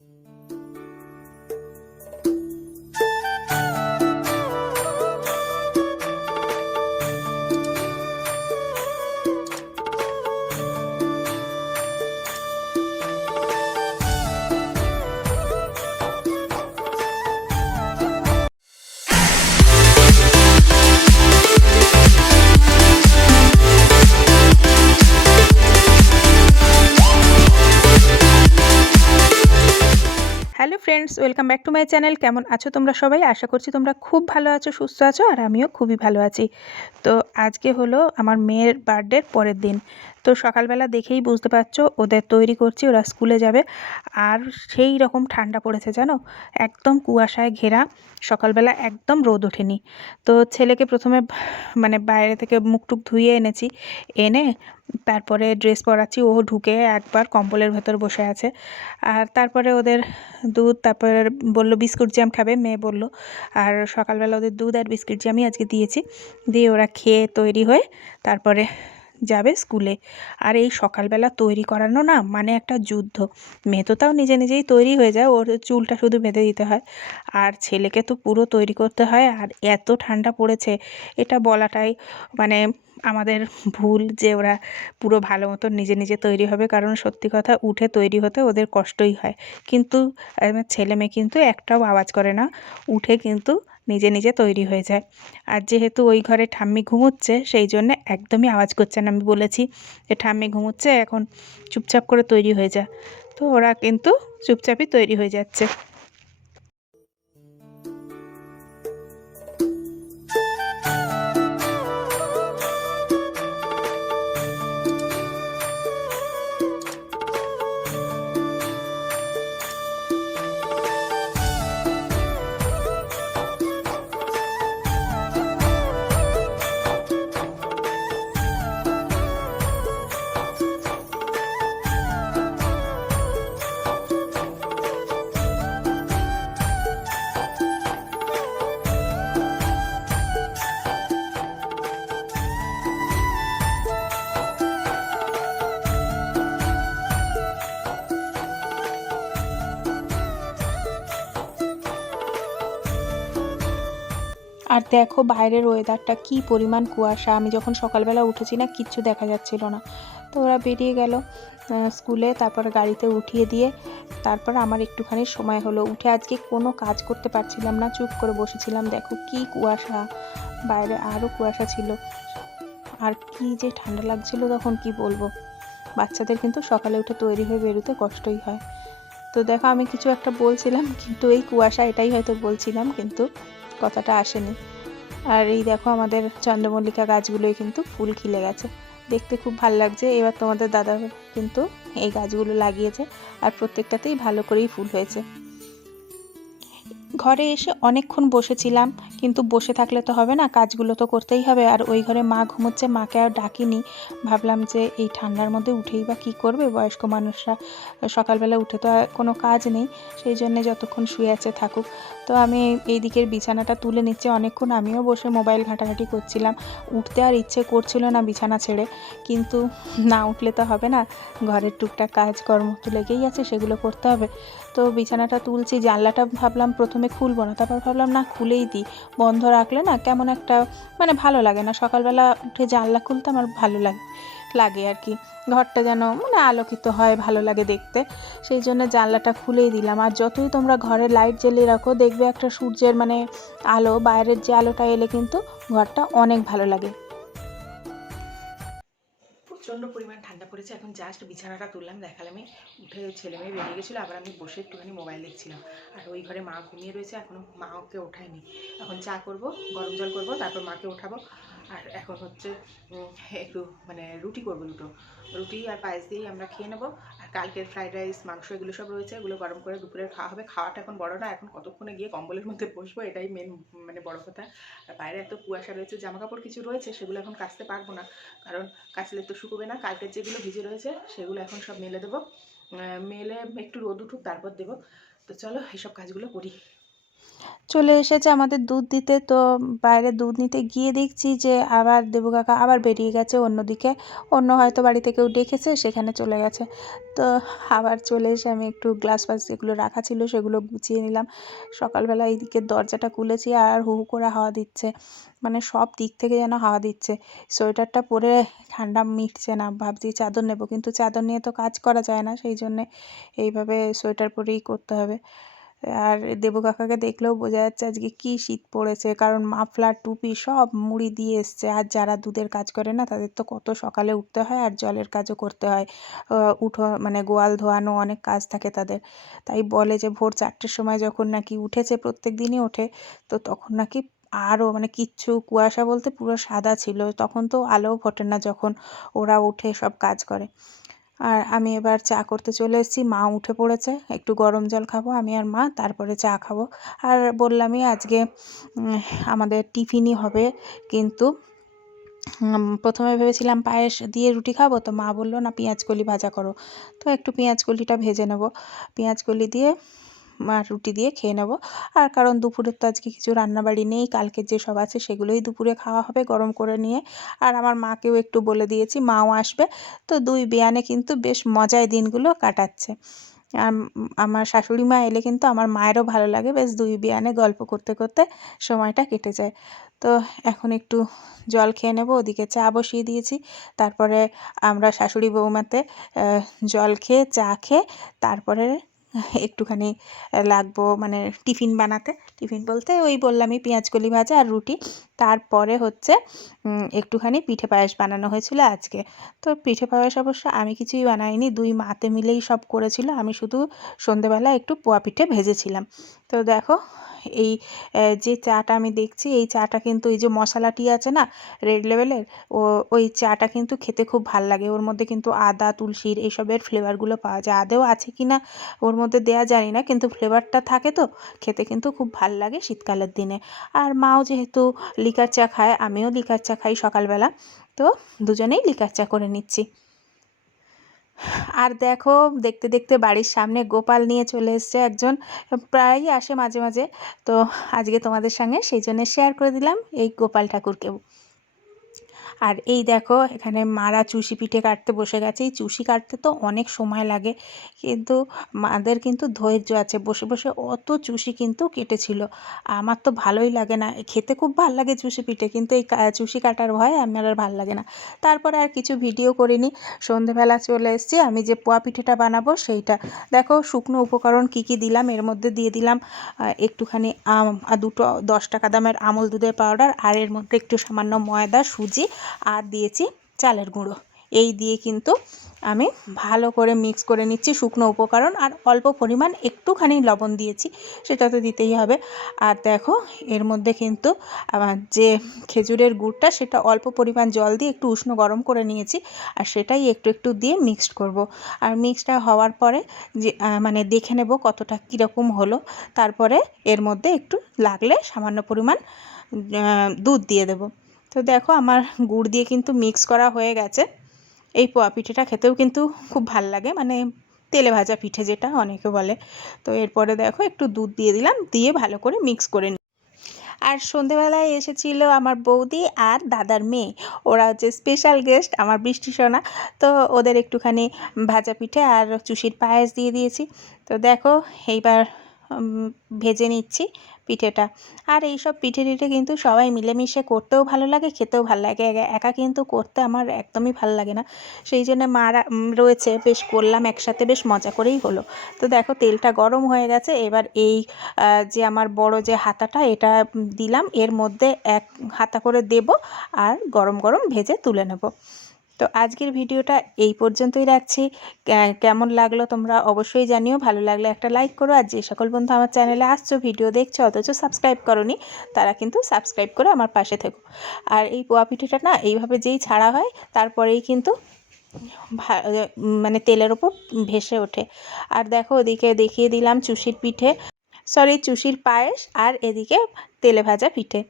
Música friends welcome back to my channel কেমন আছো তোমরা সবাই? আশা করছি তোমরা খুব ভালো আছো, সুস্থ আছো, আর আমিও খুবই ভালো আছি। তো আজকে হলো আমার মেয়ের বার্থডের পরের দিন। তো সকালবেলা দেখেই বুঝতে পারছ, ওদের তৈরি করছি, ওরা স্কুলে যাবে। আর সেই রকম ঠান্ডা পড়েছে, জানো? একদম কুয়াশায় ঘেরা। সকালবেলা একদম রোদ ওঠেনি। তো ছেলেকে প্রথমে মানে বাইরে থেকে মুখ টুক ধুয়ে এনেছি। এনে তারপরে ড্রেস পরাচ্ছি, ও ঢুকে একবার কম্বলের ভেতর বসে আছে। আর তারপরে ওদের দুধ, তারপর বলল, বিস্কুট জ্যাম খাবে? মেয়ে বলল, আর সকালবেলা ওদের দুধ আর বিস্কুট জ্যামই আজকে দিয়েছি। দিয়ে ওরা খেয়ে তৈরি হয়ে তারপরে যাবে স্কুলে। আর এই সকালবেলা তৈরি করানো না মানে একটা যুদ্ধ। মেয়ে তো তাও নিজে নিজেই তৈরি হয়ে যায়, ওর চুলটা শুধু বেঁধে দিতে হয়। আর ছেলেকে তো পুরো তৈরি করতে হয়, আর এত ঠান্ডা পড়েছে, এটা বলাটাই মানে আমাদের ভুল যে ওরা পুরো ভালো মতো নিজে নিজে তৈরি হবে, কারণ সত্যি কথা উঠে তৈরি হতে ওদের কষ্টই হয়। কিন্তু ছেলে মেয়ে কিন্তু একটাও আওয়াজ করে না, উঠে কিন্তু নিজে নিজে তৈরি হয়ে যায়। আর যেহেতু ওই ঘরে ঠাম্মি ঘুমোচ্ছে, সেই জন্য একদমই আওয়াজ করছে না, আমি বলেছি যে, ঠাম্মি ঘুমোচ্ছে, এখন চুপচাপ করে তৈরি হয়ে যা। তো ওরা কিন্তু চুপচাপই তৈরি হয়ে যাচ্ছে। আর দেখো বাইরের ওয়েদারটা কি পরিমাণ কুয়াশা। আমি যখন সকালবেলা উঠেছি না, কিচ্ছু দেখা যাচ্ছিল না। তো ওরা বেরিয়ে গেল স্কুলে, তারপর গাড়িতে উঠিয়ে দিয়ে তারপর আমার একটুখানি সময় হলো। উঠে আজকে কোনো কাজ করতে পারছিলাম না, চুপ করে বসেছিলাম। দেখো কি কুয়াশা, বাইরে আরও কুয়াশা ছিল। আর কি যে ঠান্ডা লাগছিল তখন কি বলব? বাচ্চাদের কিন্তু সকালে উঠে তৈরি হয়ে বেরোতে কষ্টই হয়। তো দেখো আমি কিছু একটা বলছিলাম, কিন্তু এই কুয়াশা এটাই হয়তো বলছিলাম, কিন্তু কথাটা আসেনি। আর এই দেখো আমাদের চন্দ্রমল্লিকা গাছগুলোই কিন্তু ফুল খিলে গেছে। দেখতে খুব ভালো লাগছে। এবার তোমাদের দাদা কিন্তু এই গাছগুলো লাগিয়েছে আর প্রত্যেকটাতেই ভালো করেই ফুল হয়েছে। ঘরে এসে অনেকক্ষণ বসেছিলাম, কিন্তু বসে থাকলে তো হবে না, কাজগুলো তো করতেই হবে। আর ওই ঘরে মা ঘুমোচ্ছে, মাকে আর ডাকিনি। ভাবলাম যে এই ঠান্ডার মধ্যে উঠেই বা কী করবে? বয়স্ক মানুষরা, সকালবেলা উঠে তো কোনো কাজ নেই, সেই জন্যে যতক্ষণ শুয়ে আছে থাকুক। তো আমি এই দিকের বিছানাটা তুলে নিচ্ছি। অনেকক্ষণ আমিও বসে মোবাইল ঘাঁটাঘাঁটি করছিলাম। উঠতে আর ইচ্ছে করছিল না বিছানা ছেড়ে, কিন্তু না উঠলে তো হবে না। ঘরের টুকটাক কাজকর্ম তো লেগেই আছে, সেগুলো করতে হবে। তো বিছানাটা তুলছি, জানলাটা ভাবলাম প্রথমে খুলবো না। তারপর ভাবলাম, না, খুলেই দিই। বন্ধ রাখলে না কেমন একটা মানে ভালো লাগে না। সকালবেলা উঠে জানলা খুলতে আমার ভালো লাগে লাগে আর কি। ঘরটা যেন মানে আলোকিত হয়, ভালো লাগে দেখতে। সেই জন্য জানলাটা খুলেই দিলাম। আর যতই তোমরা ঘরে লাইট জ্বালিয়ে রাখো, দেখবে একটা সূর্যের মানে আলো, বাইরের যে আলোটা এলে কিন্তু ঘরটা অনেক ভালো লাগে। প্রচণ্ড পরিমাণ ঠান্ডা পড়েছে, এখন জাস্ট বিছানাটা তুললাম দেখালামই উঠে ছেলে মেয়ে বেরিয়ে গেছিল, আবার আমি বসে একটুখানি মোবাইল দেখছিলাম। আর ওই ঘরে মা ঘুমিয়ে রয়েছে এখনও মা ওকে ওঠায়নি। এখন চা করব, গরম জল করব, তারপর মাকে ওঠাবো। আর এখন হচ্ছে একটু মানে রুটি করব দুটো। রুটি আর পায়েস দিয়েই আমরা খেয়ে নেব। আর কালকের ফ্রাইড রাইস, মাংস এগুলো সব রয়েছে, এগুলো গরম করে দুপুরে খাওয়া হবে। খাওয়াটা এখন বড় না, এখন কতক্ষণে গিয়ে কম্বলের মধ্যে বসবো, এটাই মেন মানে বড় কথা। আর বাইরে এত কুয়াশা রয়েছে জামা কাপড় কিছু রয়েছে, সেগুলো এখন কাচতে পারব না। কারণ কাচলে তো শুকোবে না, কালকের যেগুলো ভিজে রয়েছে, সেগুলো এখন সব মেলে দেবো। মেলে একটু রোদ উঠুক, তারপর দেবো। তো চলো, এসব কাজগুলো করি। চলে এসেছে আমাদের দুধ দিতে। তো বাইরে দুধ নিতে গিয়ে দেখছি যে আবার দেবু কাকা আবার বেরিয়ে গেছে অন্যদিকে। অন্য হয়তো বাড়িতে কেউ ডেকেছে, সেখানে চলে গেছে। তো আবার চলে এসে আমি একটু গ্লাস ফাস যেগুলো রাখা ছিল সেগুলো গুছিয়ে নিলাম। সকালবেলা এইদিকে দরজাটা খুলেছি আর হু হু করে হাওয়া দিচ্ছে। মানে সব দিক থেকে যেন হাওয়া দিচ্ছে। সোয়েটারটা পরে ঠান্ডা মিটছে না, ভাবছি চাদর নেব। কিন্তু চাদর নিয়ে তো কাজ করা যায় না, সেই জন্যে এইভাবে সোয়েটার পরেই করতে হবে। আর দেবু কাকাকে দেখলেও বোঝা যাচ্ছে আজকে কী শীত পড়েছে। কারণ মাফলার টুপি সব মুড়ি দিয়ে এসছে। আর যারা দুধের কাজ করে না, তাদের তো কত সকালে উঠতে হয় আর জলের কাজও করতে হয়। উঠো মানে গোয়াল ধোয়ানো অনেক কাজ থাকে তাদের। তাই বলে যে ভোর চারটের সময় যখন নাকি উঠেছে প্রত্যেক দিনই ওঠে, তো তখন নাকি আরও মানে কিচ্ছু কুয়াশা বলতে পুরো সাদা ছিল। তখন তো আলোও ফোটে না যখন ওরা উঠে সব কাজ করে। আর আমি এবার চা করতে চলে এসেছি। মা উঠে পড়েছে। একটু গরম জল খাব, আমি আর মা, তারপরে চা খাব। আর বললামই আজকে আমাদের টিফিনই হবে। কিন্তু প্রথমে ভেবেছিলাম পায়েস দিয়ে রুটি খাব, তো মা বলল, না পেঁয়াজকলি ভাজা করো। তো একটু পেঁয়াজকলিটা ভেজে নেব। পেঁয়াজকলি দিয়ে আর রুটি দিয়ে খেয়ে নেব। আর কারণ দুপুরের তো আজকে কিছু রান্নাবাড়ি নেই, কালকে যে সব আছে সেগুলোই দুপুরে খাওয়া হবে গরম করে নিয়ে। আর আমার মাকেও একটু বলে দিয়েছি, মাও আসবে। তো দুই বেয়ানে কিন্তু বেশ মজায় দিনগুলো কাটাচ্ছে। আর আমার শাশুড়ি মা এলে কিন্তু আমার মায়েরও ভালো লাগে, বেশ দুই বিয়ানে গল্প করতে করতে সময়টা কেটে যায়। তো এখন একটু জল খেয়ে নেব, ওদিকে চা বসিয়ে দিয়েছি। তারপরে আমরা শাশুড়ি বৌমাতে জল খেয়ে, চা খেয়ে, তারপরে একটুখানি লাগবো মানে টিফিন বানাতে। টিফিন বলতে ওই বললামই পেঁয়াজ কলি ভাজা আর রুটি। তারপরে হচ্ছে একটুখানি পিঠে পায়েস বানানো হয়েছিল আজকে। তো পিঠে পায়েস অবশ্য আমি কিছুই বানাইনি, দুই মাতে মিলেই সব করেছিল। আমি শুধু সন্ধেবেলা একটু পোয়া পিঠে ভেজেছিলাম। তো দেখো, এই যে চাটা আমি দেখছি, এই চাটা কিন্তু এই যে মশলাটি আছে না রেড লেভেলের ও, ওই চাটা কিন্তু খেতে খুব ভালো লাগে। ওর মধ্যে কিন্তু আদা, তুলসীর এইসবের ফ্লেভারগুলো পাওয়া যায়। আদেও আছে কি না, ওর মধ্যে দেয়া জানি না, কিন্তু ফ্লেভারটা থাকে তো, খেতে কিন্তু খুব ভালো লাগে শীতকালের দিনে। আর মাও যেহেতু লিকার চা খায়, আমিও লিকার চা খাই সকালবেলা, তো দুজনেই লিকার চা করে নিচ্ছি। আর দেখো, দেখতে দেখতে বাড়ির সামনে গোপাল নিয়ে চলে এসছে একজন, প্রায়ই আসে মাঝে মাঝে। তো আজকে তোমাদের সঙ্গে সেই জন্য শেয়ার করে দিলাম এই গোপাল ঠাকুরকেও। আর এই দেখো, এখানে মারা চুষি পিঠে কাটতে বসে গেছে। এই চুষি কাটতে তো অনেক সময় লাগে, কিন্তু মাদের কিন্তু ধৈর্য আছে। বসে বসে অত চুষি কিন্তু কেটেছিল। আমার তো ভালোই লাগে না। খেতে খুব ভালো লাগে চুষি পিঠে, কিন্তু এই চুষি কাটার ভয় আমার আর ভালো লাগে না। তারপরে আর কিছু ভিডিও করিনি। সন্ধেবেলা চলে এসেছি, আমি যে পোয়া পিঠেটা বানাবো সেইটা। দেখো, শুকনো উপকরণ কি কি দিলাম? এর মধ্যে দিয়ে দিলাম একটুখানি আম, আর দুটো দশ টাকা দামের আমল দুধের পাউডার আর এর মধ্যে একটু সামান্য ময়দা, সুজি আর দিয়েছি চালের গুঁড়ো। এই দিয়ে কিন্তু আমি ভালো করে মিক্স করে নিচ্ছি শুকনো উপকরণ আর অল্প পরিমাণ একটুখানি লবণ দিয়েছি, সেটা তো দিতেই হবে। আর দেখো, এর মধ্যে কিন্তু আমার যে খেজুরের গুড়টা, সেটা অল্প পরিমাণ জল দিয়ে একটু উষ্ণ গরম করে নিয়েছি আর সেটাই একটু একটু দিয়ে মিক্সড করব। আর মিক্সডটা হওয়ার পরে যে মানে দেখে নেব কতটা কীরকম হলো। তারপরে এর মধ্যে একটু লাগলে সামান্য পরিমাণ দুধ দিয়ে দেবো। তো দেখো আমার গুড় দিয়ে কিন্তু মিক্স করা হয়ে গেছে। এই পোয়া পিঠেটা খেতেও কিন্তু খুব ভালো লাগে মানে তেলে ভাজা পিঠে যেটা অনেকে বলে। তো এরপরে দেখো একটু দুধ দিয়ে দিলাম, দিয়ে ভালো করে মিক্স করে নিই। আর সন্ধেবেলায় এসেছিল আমার বৌদি আর দাদার মেয়ে। ওরা হচ্ছে স্পেশাল গেস্ট আমার বৃষ্টি সোনা। তো ওদের একটুখানি ভাজা পিঠে আর চুষির পায়েস দিয়ে দিয়েছি। তো দেখো এইবার ভেজে নিচ্ছি পিঠেটা। আর এই সব পিঠে টিঠে কিন্তু সবাই মিলেমিশে করতেও ভালো লাগে, খেতেও ভালো লাগে। একা কিন্তু করতে আমার একদমই ভালো লাগে না। সেই জন্য মারা রয়েছে, বেশ করলাম একসাথে, বেশ মজা করেই হলো। তো দেখো তেলটা গরম হয়ে গেছে, এবার এই যে আমার বড় যে হাতাটা, এটা দিলাম। এর মধ্যে এক হাতা করে দেব আর গরম গরম ভেজে তুলে নেব। তো আজকের ভিডিওটা এই পর্যন্তই রাখছি। কেমন লাগল তোমরা অবশ্যই জানিও। ভালো লাগলে একটা লাইক করো। আর যে সকল বন্ধু আমার চ্যানেলে আসছো, ভিডিও দেখছ, অথচ সাবস্ক্রাইব করনি, তারা কিন্তু সাবস্ক্রাইব করে আমার পাশে থেকো। আর এই পোয়া পিঠেটা না, এইভাবে যেই ছাড়া হয়, তারপরেই কিন্তু মানে তেলের ওপর ভেসে ওঠে। আর দেখো, ওদিকে দেখিয়ে দিলাম চুষির পিঠে সরি চুষির পায়েস, আর এদিকে তেলে ভাজা পিঠে।